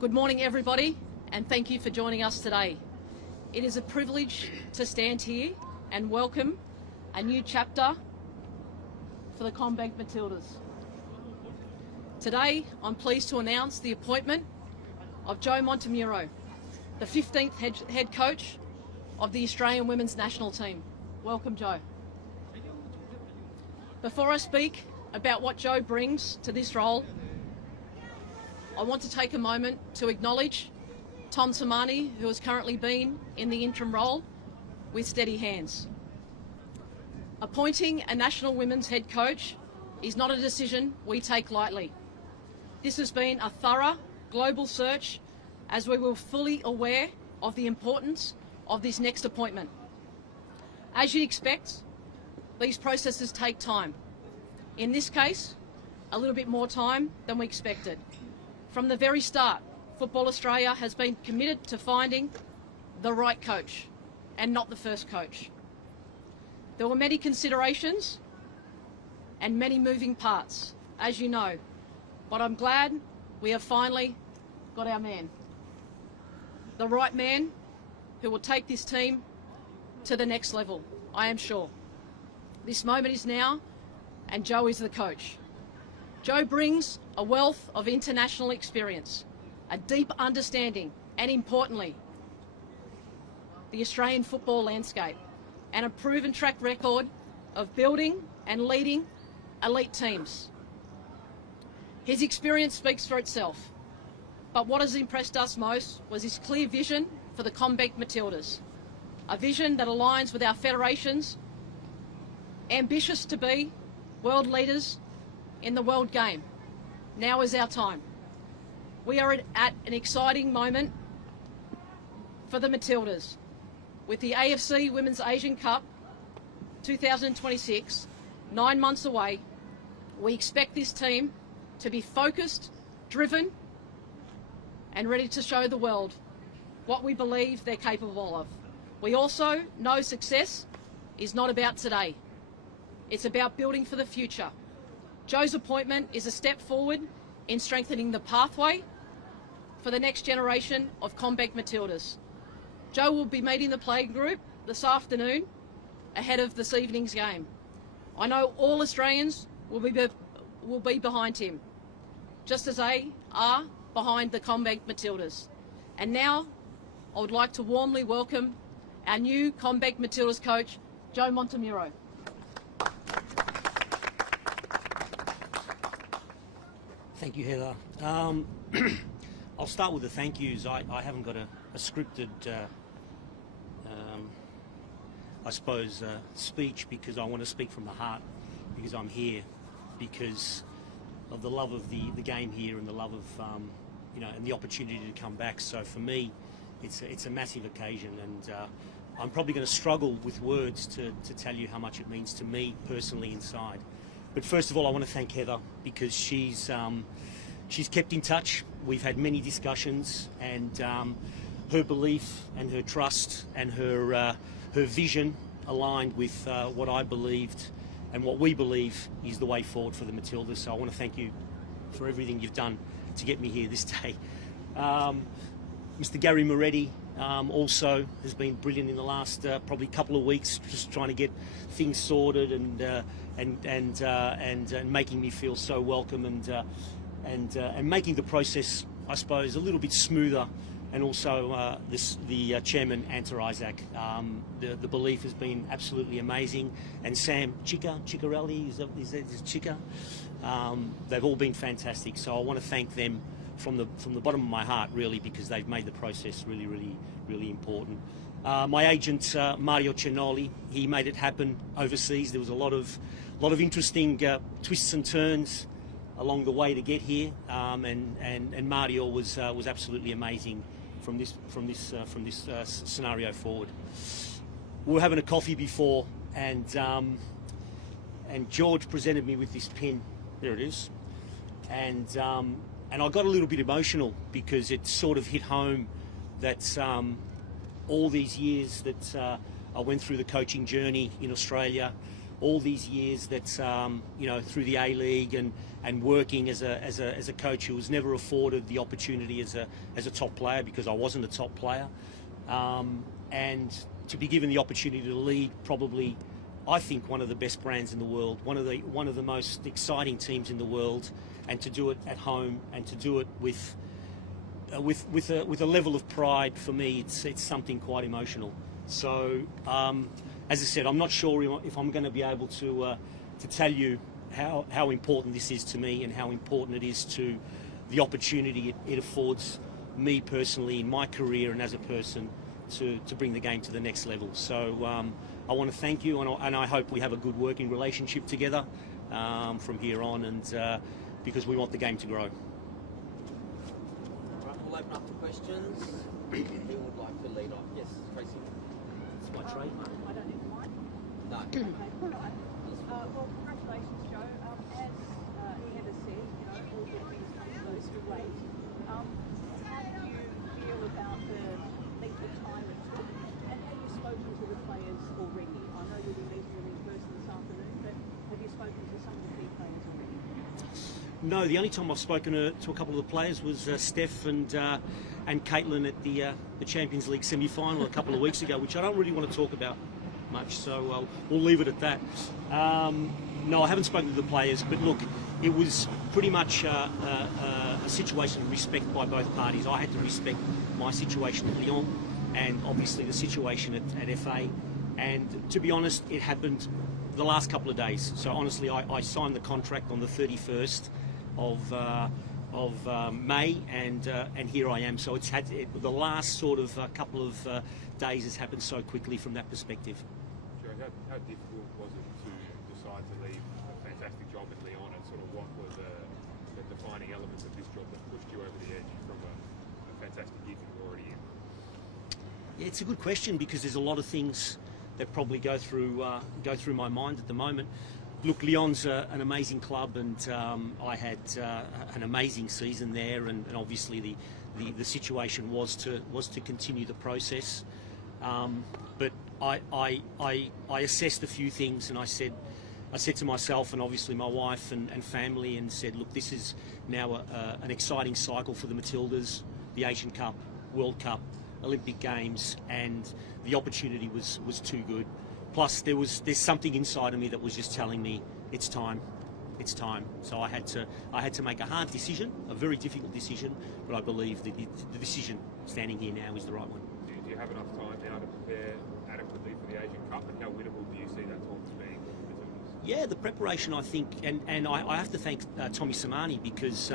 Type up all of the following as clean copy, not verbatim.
Good morning, everybody, and thank you for joining us today. It is a privilege to stand here and welcome a new chapter for the CommBank Matildas. Today, I'm pleased to announce the appointment of Joe Montemurro, the 15th head coach of the Australian women's national team. Welcome, Joe. Before I speak about what Joe brings to this role, I want to take a moment to acknowledge Tom Samani, who has currently been in the interim role with steady hands. Appointing a national women's head coach is not a decision we take lightly. This has been a thorough global search, as we were fully aware of the importance of this next appointment. As you'd expect, these processes take time. In this case, a little bit more time than we expected. From the very start, Football Australia has been committed to finding the right coach and not the first coach. There were many considerations and many moving parts, as you know, but I'm glad we have finally got our man. The right man who will take this team to the next level, I am sure. This moment is now, and Joe is the coach. Joe brings a wealth of international experience, a deep understanding, and importantly, the Australian football landscape, and a proven track record of building and leading elite teams. His experience speaks for itself, but what has impressed us most was his clear vision for the CommBank Matildas, a vision that aligns with our federation's ambitious to be world leaders in the world game. Now is our time. We are at an exciting moment for the Matildas. With the AFC Women's Asian Cup 2026 9 months away, we expect this team to be focused, driven, and ready to show the world what we believe they're capable of. We also know success is not about today. It's about building for the future. Joe's appointment is a step forward in strengthening the pathway for the next generation of CommBank Matildas. Joe will be meeting the playing group this afternoon ahead of this evening's game. I know all Australians will be behind him, just as they are behind the CommBank Matildas. And now I would like to warmly welcome our new CommBank Matildas coach, Joe Montemurro. Thank you, Heather. I'll start with the thank yous. I haven't got a scripted, I suppose, speech, because I want to speak from the heart, because I'm here, because of the love of the game here and the love of, and the opportunity to come back. So for me, it's a massive occasion, and I'm probably going to struggle with words to tell you how much it means to me personally inside. But first of all, I want to thank Heather, because she's kept in touch. We've had many discussions, and her belief and her trust and her vision aligned with what I believed and what we believe is the way forward for the Matildas. So I want to thank you for everything you've done to get me here this day. Mr. Gary Moretti also has been brilliant in the last probably couple of weeks, just trying to get things sorted and making me feel so welcome and making the process, I suppose, a little bit smoother. And also the chairman, Anta Isaac. The belief has been absolutely amazing. And Sam Ciccarelli, is Chica? They've all been fantastic. So I want to thank them from the bottom of my heart, really, because they've made the process really, really, really important. My agent, Mario Cennoli, he made it happen overseas. There was a lot of interesting twists and turns along the way to get here, and Mario was absolutely amazing from this scenario forward. We were having a coffee before, and George presented me with this pin. There it is, and I got a little bit emotional, because it sort of hit home that all these years that I went through the coaching journey in Australia, all these years that you know, through the A-League and working as a coach who was never afforded the opportunity as a top player because I wasn't a top player, and to be given the opportunity to lead probably, I think, one of the best brands in the world, one of the most exciting teams in the world, and to do it at home and to do it with a level of pride, for me, it's something quite emotional. So, as I said, I'm not sure if I'm going to be able to tell you how important this is to me and how important it is to the opportunity it affords me personally in my career and as a person to bring the game to the next level. So I want to thank you, and I hope we have a good working relationship together from here on, and because we want the game to grow. Right, we'll open up to questions. Who would like to lead off? Yes, Tracy. It's my trademark. I don't need mine. No. Okay, all right. Well, congratulations, Joe. As Heather said, you know, all good things come to those who wait. How do you feel about the length of time it took? And have you spoken to the players already? I know you'll be meeting them in person this afternoon, but have you spoken to some of the key players already? No, the only time I've spoken to a couple of the players was Steph and Caitlin at the Champions League semi-final a couple of weeks ago, which I don't really want to talk about much, so we'll leave it at that. No, I haven't spoken to the players, but look, it was pretty much a situation of respect by both parties. I had to respect my situation at Lyon and obviously the situation at FA, and to be honest, it happened the last couple of days. So honestly, I signed the contract on the 31st of May, and here I am. So the last sort of couple of days has happened so quickly from that perspective. Joe, how difficult was it to decide to leave a fantastic job at Lyon, and sort of what were the defining elements of this job that pushed you over the edge from a fantastic gig you were already in? Yeah, it's a good question because there's a lot of things that probably go through my mind at the moment. Look, Lyon's an amazing club, and I had an amazing season there, and obviously the situation was to continue the process. But I assessed a few things, and I said to myself and obviously my wife and family, and said, look, this is now an exciting cycle for the Matildas, the Asian Cup, World Cup, Olympic Games, and the opportunity was too good. Plus, there's something inside of me that was just telling me it's time. So I had to make a hard decision, a very difficult decision, but I believe that the decision standing here now is the right one. Do you have enough time now to prepare adequately for the Asian Cup, and how winnable do you see that tournament being for the Matildas? Yeah, the preparation, I think, and I have to thank Tommy Samani, because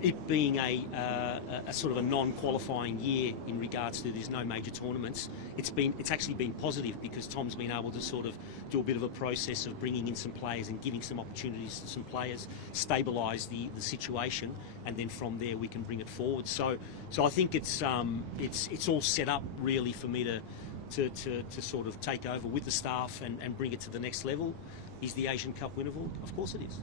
it being a sort of a non-qualifying year in regards to there's no major tournaments, it's actually been positive, because Tom's been able to sort of do a bit of a process of bringing in some players and giving some opportunities to some players, stabilise the situation, and then from there we can bring it forward. So I think it's all set up really for me to sort of take over with the staff and bring it to the next level. Is the Asian Cup winnable? Of course it is.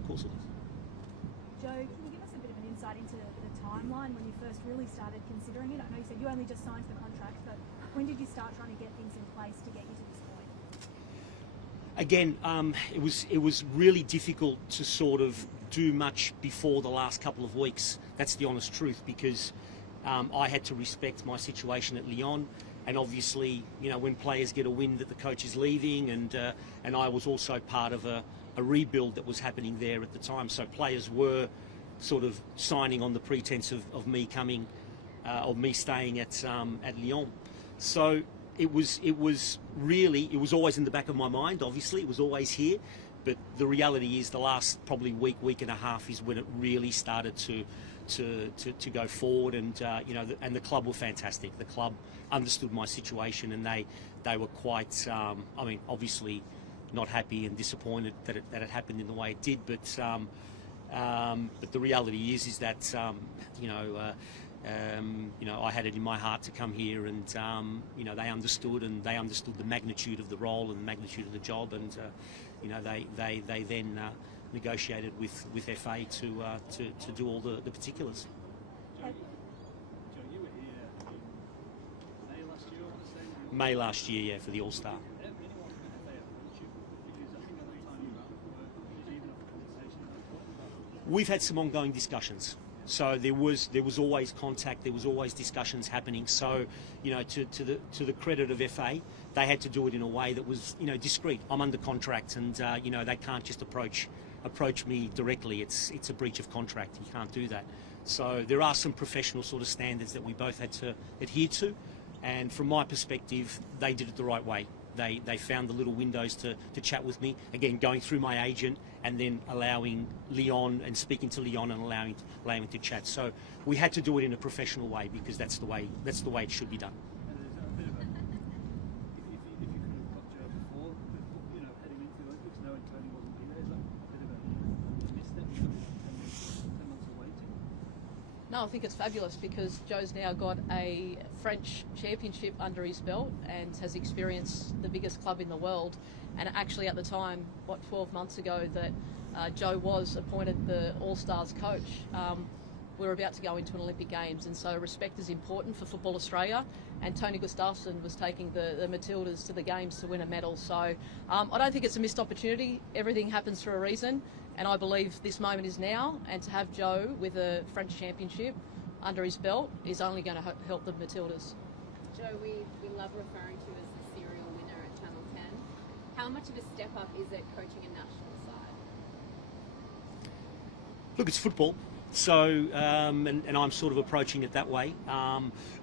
Of course it is. Joe, can you give us a bit of an insight into the timeline when you first really started considering it? I know you said you only just signed the contract, but when did you start trying to get things in place to get you to this point? Again, it was really difficult to sort of do much before the last couple of weeks. That's the honest truth, because I had to respect my situation at Lyon. And obviously, you know, when players get a wind that the coach is leaving, and I was also part of a rebuild that was happening there at the time. So players were sort of signing on the pretense of me coming, of me staying at Lyon. So it was always in the back of my mind. Obviously, it was always here. But the reality is, the last probably week and a half is when it really started to go forward, and you know, and the club were fantastic. The club understood my situation, and they were quite, I mean, obviously not happy and disappointed that it happened in the way it did, but the reality is that you know, I had it in my heart to come here, and you know, they understood the magnitude of the role and the magnitude of the job, and you know, they then negotiated with FA to do all the particulars. Joe, you were here in May last year, I want to say? May last year, yeah, for the All-Star. Anyone from FA approach you We've had some ongoing discussions. So there was always contact, there was always discussions happening. So, you know, to the credit of FA, they had to do it in a way that was, you know, discreet. I'm under contract, and you know, they can't just approach me directly. It's a breach of contract. You can't do that. So there are some professional sort of standards that we both had to adhere to, and from my perspective, they did it the right way. They found the little windows to chat with me, again going through my agent and then allowing Lyon and speaking to Lyon and allowing to chat. So we had to do it in a professional way because that's the way it should be done. And there's a bit of a, if you could have got Joe before, you know, heading into the Olympics, knowing Tony wasn't here, is that a bit of a misstep, 10 months of waiting? No, I think it's fabulous because Joe's now got a French championship under his belt and has experienced the biggest club in the world. And actually at the time, 12 months ago, that Joe was appointed the All-Stars coach, we were about to go into an Olympic Games, and so respect is important for Football Australia, and Tony Gustafsson was taking the Matildas to the Games to win a medal. So I don't think it's a missed opportunity. Everything happens for a reason, and I believe this moment is now, and to have Joe with a French championship under his belt is only going to help the Matildas. Joe, we love referring to you as the serial winner at Channel 10. How much of a step up is it coaching a national side? Look, it's football. So, and I'm sort of approaching it that way.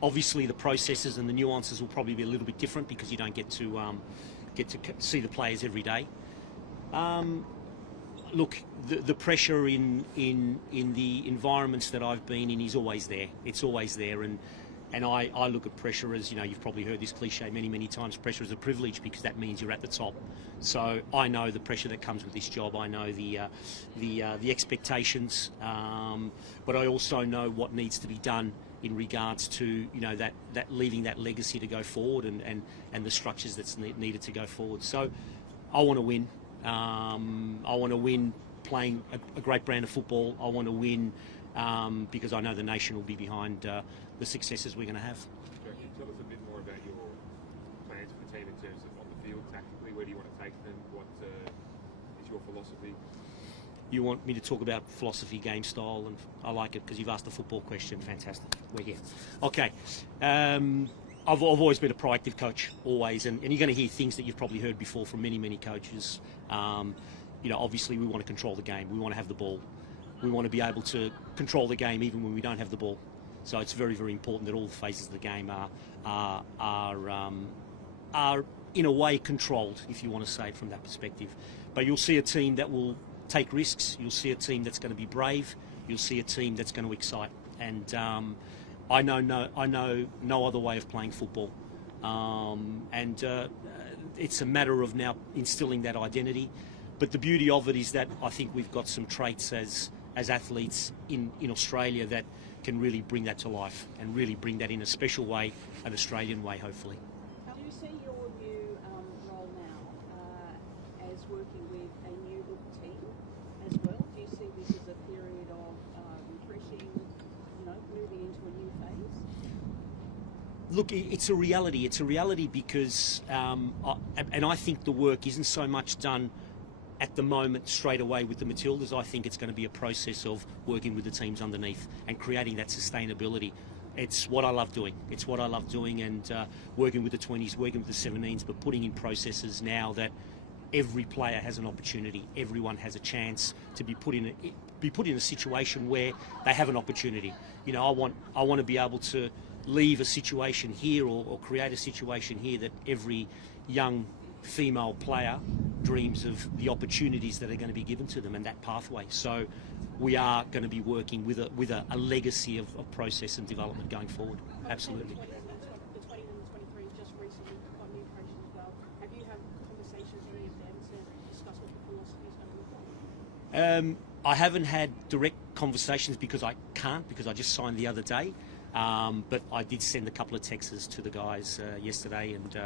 Obviously, the processes and the nuances will probably be a little bit different because you don't get to see the players every day. Look, the pressure in the environments that I've been in is always there. It's always there, and I look at pressure as, you know, you've probably heard this cliche many times. Pressure is a privilege because that means you're at the top. So I know the pressure that comes with this job. I know the expectations, but I also know what needs to be done in regards to, you know, that leaving that legacy to go forward and the structures that's needed to go forward. So I want to win. I want to win playing a great brand of football. I want to win because I know the nation will be behind the successes we're going to have. Joe, can you tell us a bit more about your plans for the team in terms of on the field tactically? Where do you want to take them? What is your philosophy? You want me to talk about philosophy, game style, and I like it because you've asked a football question. Fantastic. We're here. Okay. I've always been a proactive coach, always, and you're going to hear things that you've probably heard before from many coaches. You know, obviously we want to control the game. We want to have the ball. We want to be able to control the game even when we don't have the ball. So it's very important that all the phases of the game are in a way controlled, if you want to say it from that perspective. But you'll see a team that will take risks. You'll see a team that's going to be brave. You'll see a team that's going to excite. And I know no other way of playing football. It's a matter of now instilling that identity. But the beauty of it is that I think we've got some traits as athletes in Australia that can really bring that to life and really bring that in a special way, an Australian way, hopefully. Do you see your new role now as working with a new look team as well? Do you see this as a period of refreshing, you know, moving into a new phase? Look, it's a reality. It's a reality because, and I think the work isn't so much done at the moment straight away with the Matildas. I think it's going to be a process of working with the teams underneath and creating that sustainability. It's what I love doing. It's what I love doing, and working with the 20s, working with the 17s, but putting in processes now that every player has an opportunity. Everyone has a chance to be put in a situation where they have an opportunity. You know, I want to be able to leave a situation here or create a situation here that every young female player dreams of the opportunities that are going to be given to them and that pathway. So we are going to be working with a legacy of process and development going forward. Absolutely. The 20s and the 23s just recently got new coaches as well. Have you had conversations with any of them to discuss what the philosophy is going to look like? I haven't had direct conversations because I can't, because I just signed the other day. But I did send a couple of texts to the guys yesterday, and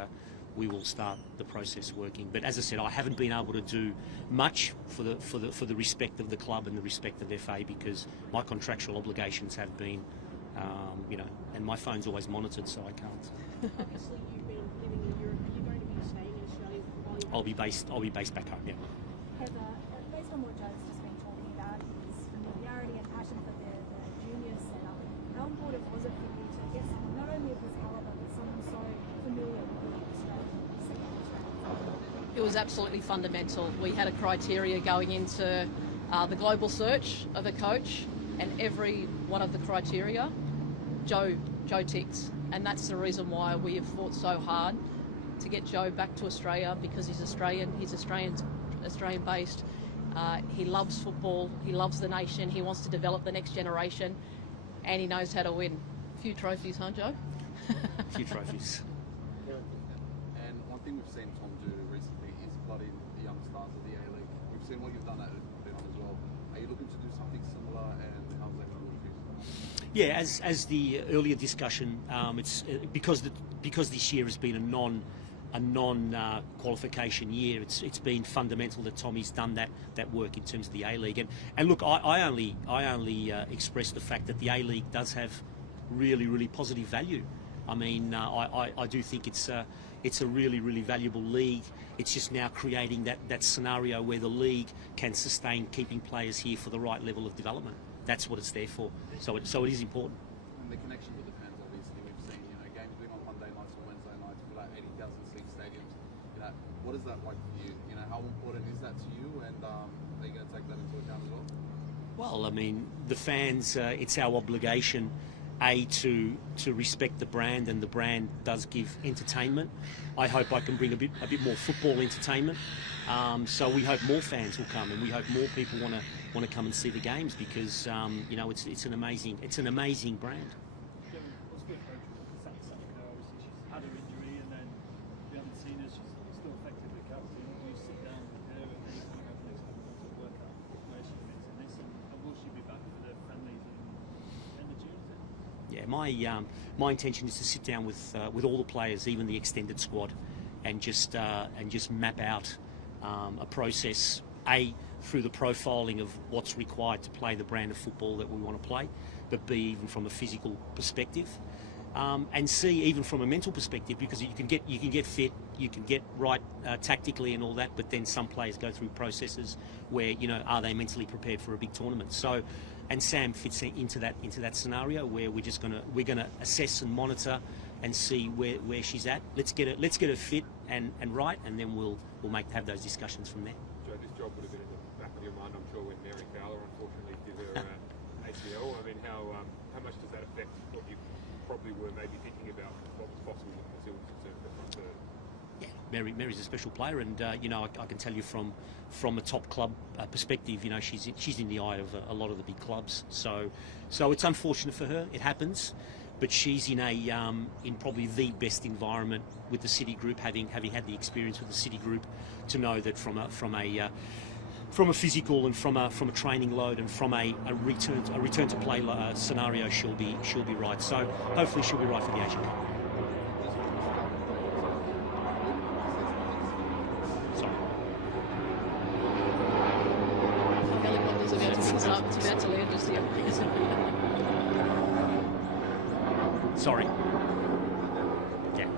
we will start the process working. But as I said, I haven't been able to do much for the respect of the club and the respect of FA because my contractual obligations have been, you know, and my phone's always monitored, so I can't. Obviously, you've been living in Europe. Are you going to be staying in Australia while you're I'll be based back home. Yeah. Heather, based on what Joe's just been talking about, his preparation for the junior setup. How important was it for you to get someone not only of his calibre but someone so familiar with the Australian scene? It was absolutely fundamental. We had a criteria going into the global search of a coach, and every one of the criteria, Joe ticks, and that's the reason why we have fought so hard to get Joe back to Australia, because he's Australian. He's Australian based. He loves football. He loves the nation. He wants to develop the next generation, and he knows how to win. A few trophies, huh, Joe? A few trophies. And one thing we've seen Tom do recently is flooding the young stars of the A-League. We've seen what you've done at Lyon as well. Are you looking to do something similar, and how's that going to look for you? Yeah, as the earlier discussion, it's because this year has been a non qualification year. It's been fundamental that Tommy's done that work in terms of the A-League. And look, I only express the fact that the A-League does have really positive value. I mean, I do think it's a really valuable league. It's just now creating that scenario where the league can sustain keeping players here for the right level of development. That's what it's there for. So it is important. And the connection with the fans, obviously, we've seen games being on Monday nights or Wednesday nights for like 80,000 seat stadiums. What is that like for you? How important is that to you? And are you going to take that into account as well? Well, I mean, the fans, it's our obligation, to respect the brand, and the brand does give entertainment. I hope I can bring a bit more football entertainment. So we hope more fans will come, and we hope more people want to come and see the games, because it's an amazing brand. What's the approach with Saka? Obviously, she's had her injury, and then we haven't seen her. She's still effectively captain. You sit down with her, and then you have the next couple of months to work out where she fits in this, and will she be back for the friendlies in the June? Yeah, my intention is to sit down with all the players, even the extended squad, and just map out a process, through the profiling of what's required to play the brand of football that we want to play, but B, even from a physical perspective, and C, even from a mental perspective, because you can get fit, you can get right tactically and all that, but then some players go through processes where are they mentally prepared for a big tournament? So, and Sam fits into that scenario where we're gonna assess and monitor and see where she's at. Let's get her fit and right, and then we'll have those discussions from there. Joe, this job would have been in the back of your mind, I'm sure, when Mary Fowler unfortunately did her ACL. I mean, how much does that affect what you probably were maybe thinking about what was possible with the Silvers in terms of the front third? Yeah, Mary's a special player, and I can tell you from a top club perspective, she's in the eye of a lot of the big clubs. So it's unfortunate for her. It happens, but she's in probably the best environment with the City Group, having had the experience with the City Group, to know that from a physical and from a training load and from a return to play scenario, she'll be right. So hopefully she'll be right for the Asian Cup. Sorry. Helicopter's about to fix up. It's about to land us here. Sorry. Yeah.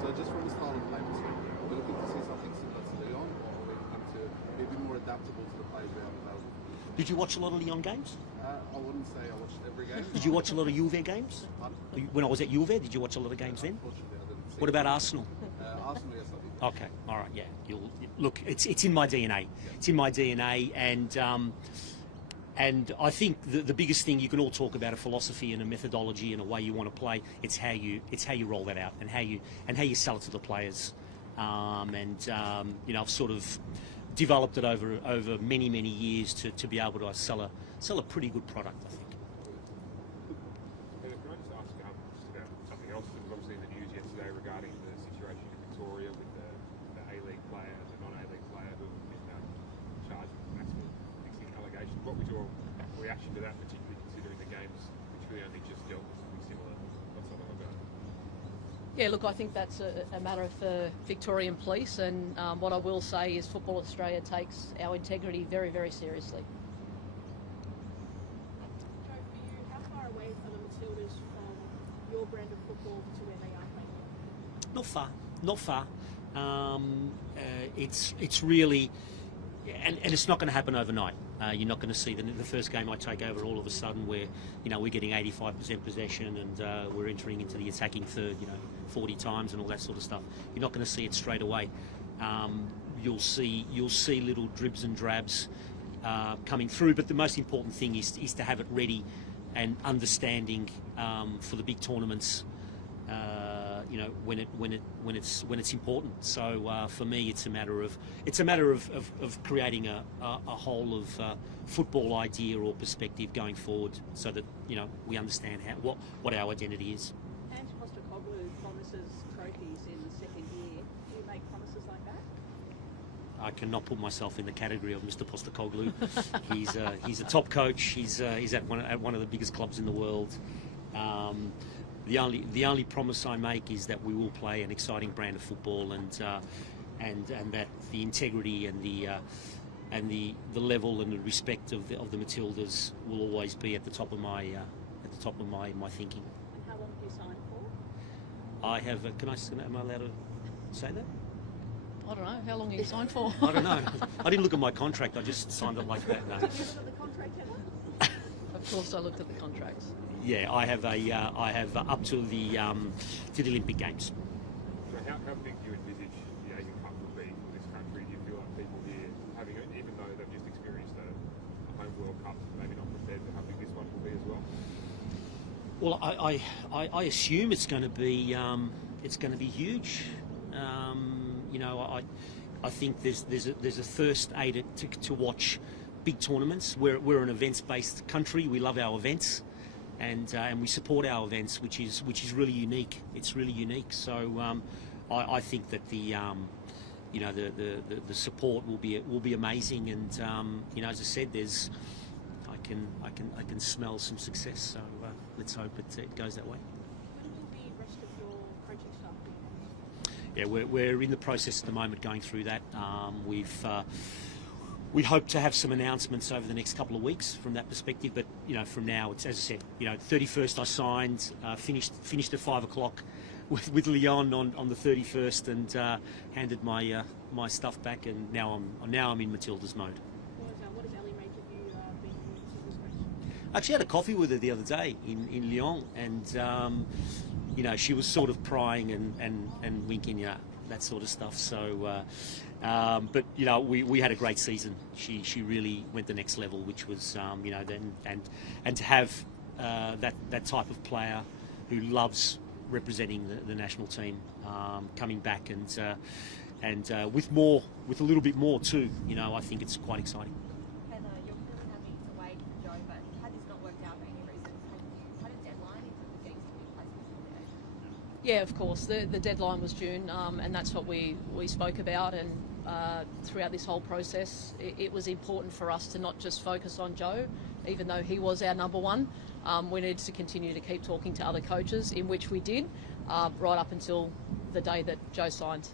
So just from a style of play perspective, are we looking to see something similar to Lyon, or are we looking to be a bit more adaptable to the players we have available? Did you watch a lot of Lyon games? I wouldn't say I watched every game. Did you watch a lot of Juve games? Pardon? When I was at Juve, did you watch a lot of games then? Unfortunately, I didn't see What it. about Arsenal? Arsenal, yes, I did. Okay, all right, yeah. Look, it's in my DNA. It's in my DNA, and I think the biggest thing, you can all talk about a philosophy and a methodology and a way you want to play. It's how you roll that out, and how you sell it to the players. I've sort of developed it over many years to be able to sell a pretty good product, I think. Can I just ask just about something else that was obviously in the news yesterday regarding the situation in Victoria with the A-League player, the non-A-League player who has been charged with massive fixing allegations? What was your reaction to that, particularly considering the games which we only just dealt with something similar not so long ago? Yeah, look, I think that's a matter for Victorian Police, and what I will say is Football Australia takes our integrity very seriously. Joe, for you, how far away are the Matildas from your brand of football to where they are playing? Not far. It's really, and it's not going to happen overnight. You're not going to see the first game I take over all of a sudden where, we're getting 85% possession and we're entering into the attacking third, 40 times and all that sort of stuff. You're not going to see it straight away. You'll see little dribs and drabs coming through, but the most important thing is to have it ready and understanding for the big tournaments. When it's important. So for me, it's a matter of creating a whole of football idea or perspective going forward, so that we understand what our identity is. And Postecoglou promises trophies in the second year. Do you make promises like that? I cannot put myself in the category of Mr. Postecoglou. He's a top coach. He's at one of the biggest clubs in the world. The only promise I make is that we will play an exciting brand of football, and that the integrity and the level and the respect of the Matildas will always be at the top of my thinking. And how long have you signed for? I have. Am I allowed to say that? I don't know. How long are you signed for? I don't know. I didn't look at my contract. I just signed it like that. No. Have you looked at the contract, Heather? Of course, I looked at the contracts. Yeah, I have up to the Olympic Games. So how big do you envisage the Asian Cup will be for this country? Do you feel like people here, even though they've just experienced a home World Cup, maybe not prepared for how big this one will be as well? Well, I assume it's going to be huge. I think there's a thirst to watch big tournaments. We're an events-based country. We love our events, and we support our events, which is really unique. It's really unique. So I think that the support will be amazing, and as I said, I can smell some success. So let's hope it goes that way. When will the rest of your coaching staff be? Yeah, we're in the process at the moment going through that. We hope to have some announcements over the next couple of weeks from that perspective. But from now, it's, as I said, 31st I signed, finished at 5 o'clock with Lyon on the 31st, and handed my stuff back, and now I'm in Matildas mode. What does Ellie make of you being in Matildas coach? I actually had a coffee with her the other day in Lyon, and she was sort of prying and winking, that sort of stuff. So, but we had a great season. She really went the next level, which was and to have that type of player who loves representing the national team, coming back and with a little bit more too. I think it's quite exciting. Heather, you're clearly happy to wait for Joe, but had this not worked out for any reason, have you had a deadline in terms of getting some new placements? Yeah, of course. The deadline was June, and that's what we spoke about. And throughout this whole process, it was important for us to not just focus on Joe, even though he was our number one. We needed to continue to keep talking to other coaches, in which we did, right up until the day that Joe signed.